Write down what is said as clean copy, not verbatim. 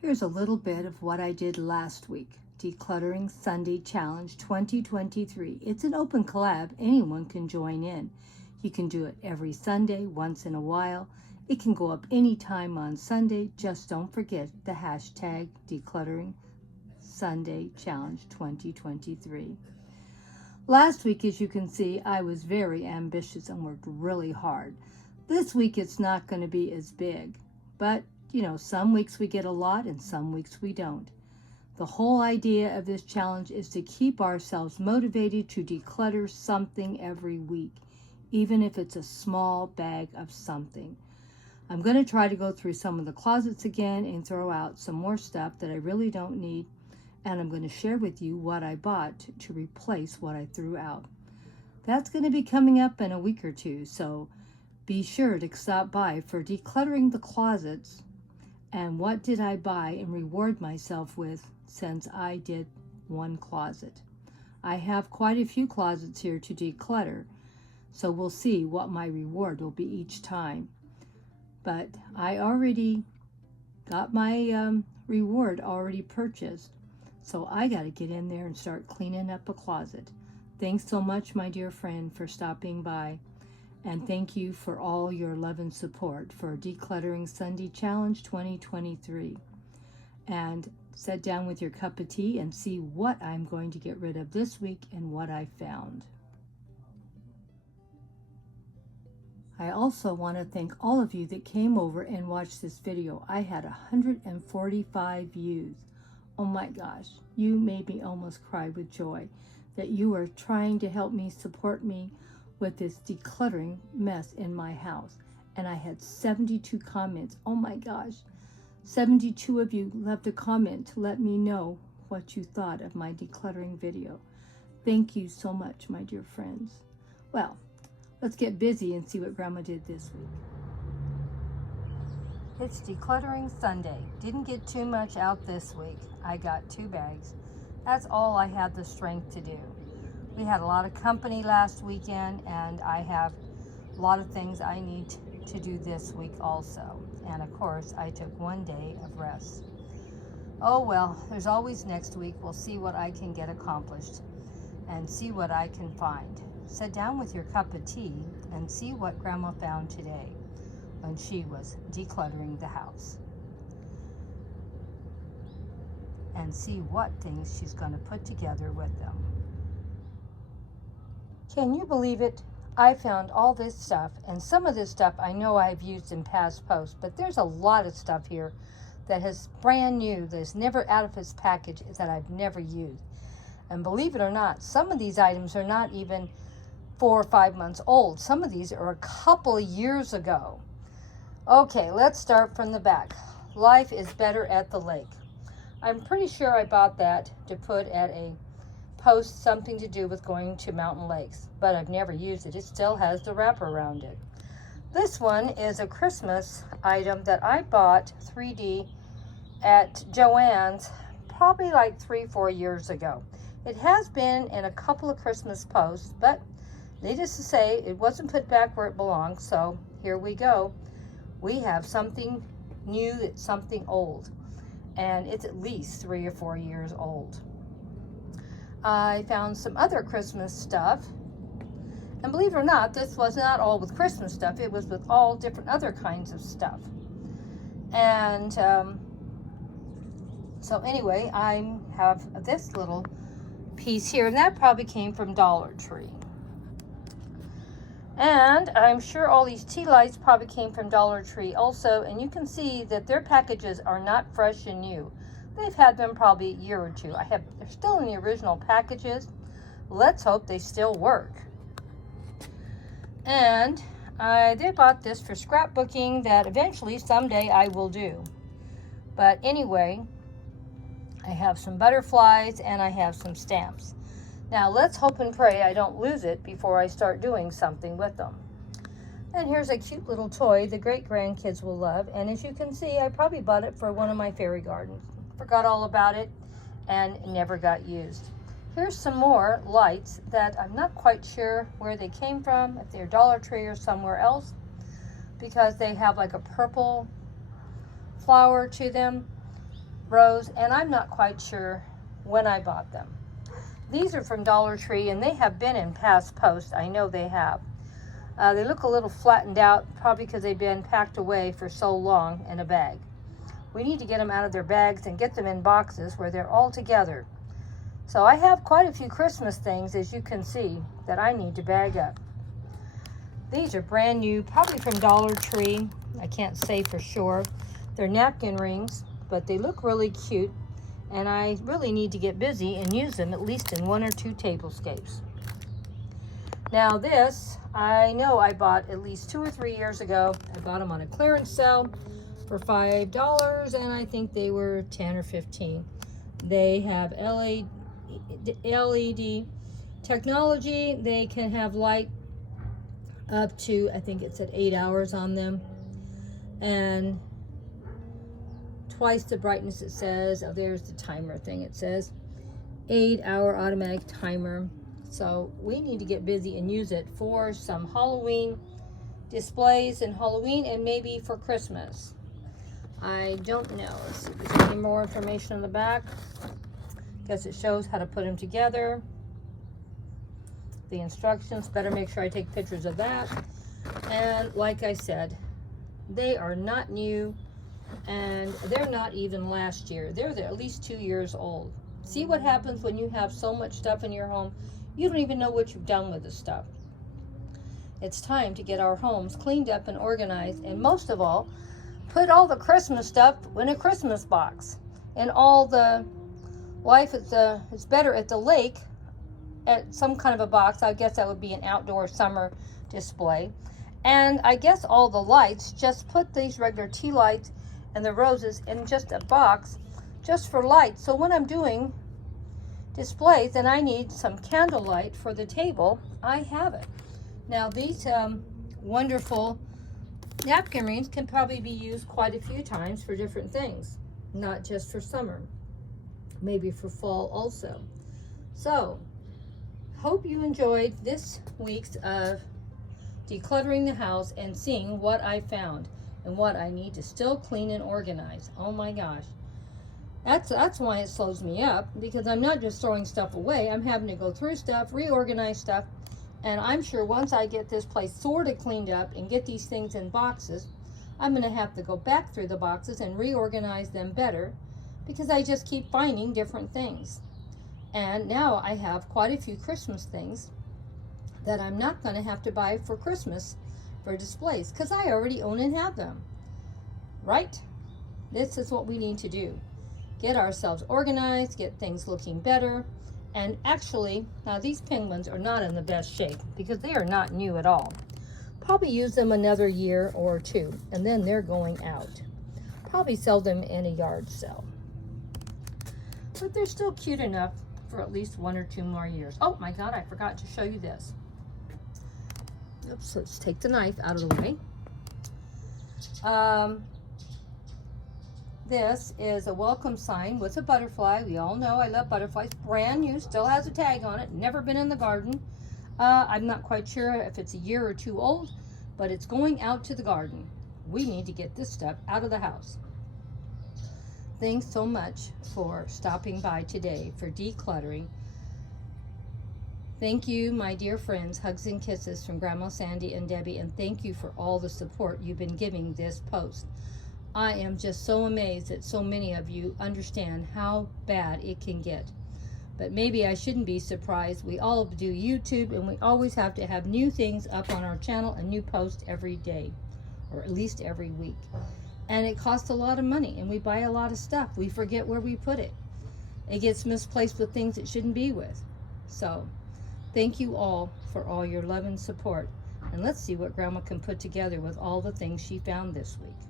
Here's a little bit of what I did last week. Decluttering Sunday Challenge 2023. It's an open collab. Anyone can join in. You can do it every Sunday, once in a while. It can go up anytime on Sunday. Just don't forget the hashtag Decluttering Sunday Challenge 2023. Last week, as you can see, I was very ambitious and worked really hard. This week, it's not going to be as big, but you know, some weeks we get a lot and some weeks we don't. The whole idea of this challenge is to keep ourselves motivated to declutter something every week, even if it's a small bag of something. I'm going to try to go through some of the closets again and throw out some more stuff that I really don't need, and I'm going to share with you what I bought to replace what I threw out. That's going to be coming up in a week or two, so be sure to stop by for Decluttering the Closets and what did I buy and reward myself with since I did one closet. I have quite a few closets here to declutter, so we'll see what my reward will be each time. But I already got my reward already purchased, so I got to get in there and start cleaning up a closet. Thanks so much, my dear friend, for stopping by. And thank you for all your love and support for Decluttering Sunday Challenge 2023. And sit down with your cup of tea and see what I'm going to get rid of this week and what I found. I also want to thank all of you that came over and watched this video. I had 145 views. Oh my gosh, you made me almost cry with joy that you are trying to help me, support me with this decluttering mess in my house. And I had 72 comments. Oh my gosh, 72 of you left a comment to let me know what you thought of my decluttering video. Thank you so much, my dear friends. Well, let's get busy and see what Grandma did this week. It's Decluttering Sunday. Didn't get too much out this week. I got 2 bags. That's all I had the strength to do. We had a lot of company last weekend, and I have a lot of things I need to do this week also. And of course, I took 1 day of rest. Oh well, there's always next week. We'll see what I can get accomplished and see what I can find. Sit down with your cup of tea and see what Grandma found today when she was decluttering the house. And see what things she's going to put together with them. Can you believe it? I found all this stuff, and some of this stuff I know I've used in past posts, but there's a lot of stuff here that is brand new, that is never out of its package, that I've never used. And believe it or not, some of these items are not even 4 or 5 months old. Some of these are a couple of years ago. Okay, let's start from the back. Life is better at the lake. I'm pretty sure I bought that to put at a post, something to do with going to mountain lakes, but I've never used it. It still has the wrapper around it. This one is a Christmas item that I bought 3D at Joann's probably like 3-4 years ago. It has been in a couple of Christmas posts, but needless to say, it wasn't put back where it belongs, so here we go. We have something new that's something old, and it's at least 3 or 4 years old. I found some other Christmas stuff, and believe it or not, this was not all with Christmas stuff. It was with all different other kinds of stuff. And so anyway, I have this little piece here, and that probably came from Dollar Tree. And I'm sure all these tea lights probably came from Dollar Tree also, and you can see that their packages are not fresh and new. They've had them probably a year or two. They're still in the original packages. Let's hope they still work. And they bought this for scrapbooking that eventually someday I will do. But anyway, I have some butterflies and I have some stamps. Now let's hope and pray I don't lose it before I start doing something with them. And here's a cute little toy the great-grandkids will love. And as you can see, I probably bought it for one of my fairy gardens. Forgot all about it and never got used. Here's some more lights that I'm not quite sure where they came from, if they're Dollar Tree or somewhere else, because they have like a purple flower to them. rose, and I'm not quite sure when I bought them. These are from Dollar Tree, and they have been in past posts. I know they have. They look a little flattened out, probably because they've been packed away for so long in a bag. We need to get them out of their bags and get them in boxes where they're all together. So I have quite a few Christmas things, as you can see, that I need to bag up. These are brand new, probably from Dollar Tree. I can't say for sure. They're napkin rings, but they look really cute, and I really need to get busy and use them at least in 1 or 2 tablescapes. Now this, I know I bought at least 2 or 3 years ago. I bought them on a clearance sale for $5, and I think they were 10 or 15. They have LED technology. They can have light up to, I think it's at 8 hours on them, and twice the brightness. It says, oh, there's the timer thing. It says 8-hour automatic timer. So we need to get busy and use it for some Halloween displays and Halloween, and maybe for Christmas. I don't know. Let's see if there's any more information on the back. Guess it shows how to put them together. The instructions, better make sure I take pictures of that. And like I said, they are not new, and they're not even last year. They're at least 2 years old. See what happens when you have so much stuff in your home, you don't even know what you've done with the stuff. It's time to get our homes cleaned up and organized, and most of all, put all the Christmas stuff in a Christmas box. And all the life it's better at the lake at some kind of a box. I guess that would be an outdoor summer display. And I guess all the lights, just put these regular tea lights and the roses in just a box just for light. So when I'm doing displays and I need some candlelight for the table, I have it. Now these wonderful napkin rings can probably be used quite a few times for different things, not just for summer, maybe for fall also. So hope you enjoyed this week's of decluttering the house and seeing what I found and what I need to still clean and organize. Oh my gosh. That's why it slows me up, because I'm not just throwing stuff away. I'm having to go through stuff, reorganize stuff, and I'm sure once I get this place sort of cleaned up and get these things in boxes, I'm going to have to go back through the boxes and reorganize them better, because I just keep finding different things. And now I have quite a few Christmas things that I'm not going to have to buy for Christmas for displays, because I already own and have them. Right? This is what we need to do. Get ourselves organized, get things looking better. And actually, now these penguins are not in the best shape because they are not new at all. Probably use them another year or 2, and then they're going out. Probably sell them in a yard sale. But they're still cute enough for at least 1 or 2 more years. Oh my God, I forgot to show you this. Oops, let's take the knife out of the way. This is a welcome sign with a butterfly. We all know I love butterflies. Brand new, still has a tag on it. Never been in the garden. I'm not quite sure if it's a year or 2 old, but it's going out to the garden. We need to get this stuff out of the house. Thanks so much for stopping by today for decluttering. Thank you, my dear friends. Hugs and kisses from Grandma Sandy and Debbie, and thank you for all the support you've been giving this post. I am just so amazed that so many of you understand how bad it can get. But maybe I shouldn't be surprised. We all do YouTube, and we always have to have new things up on our channel, a new post every day, or at least every week. And it costs a lot of money, and we buy a lot of stuff. We forget where we put it. It gets misplaced with things it shouldn't be with. So thank you all for all your love and support. And let's see what Grandma can put together with all the things she found this week.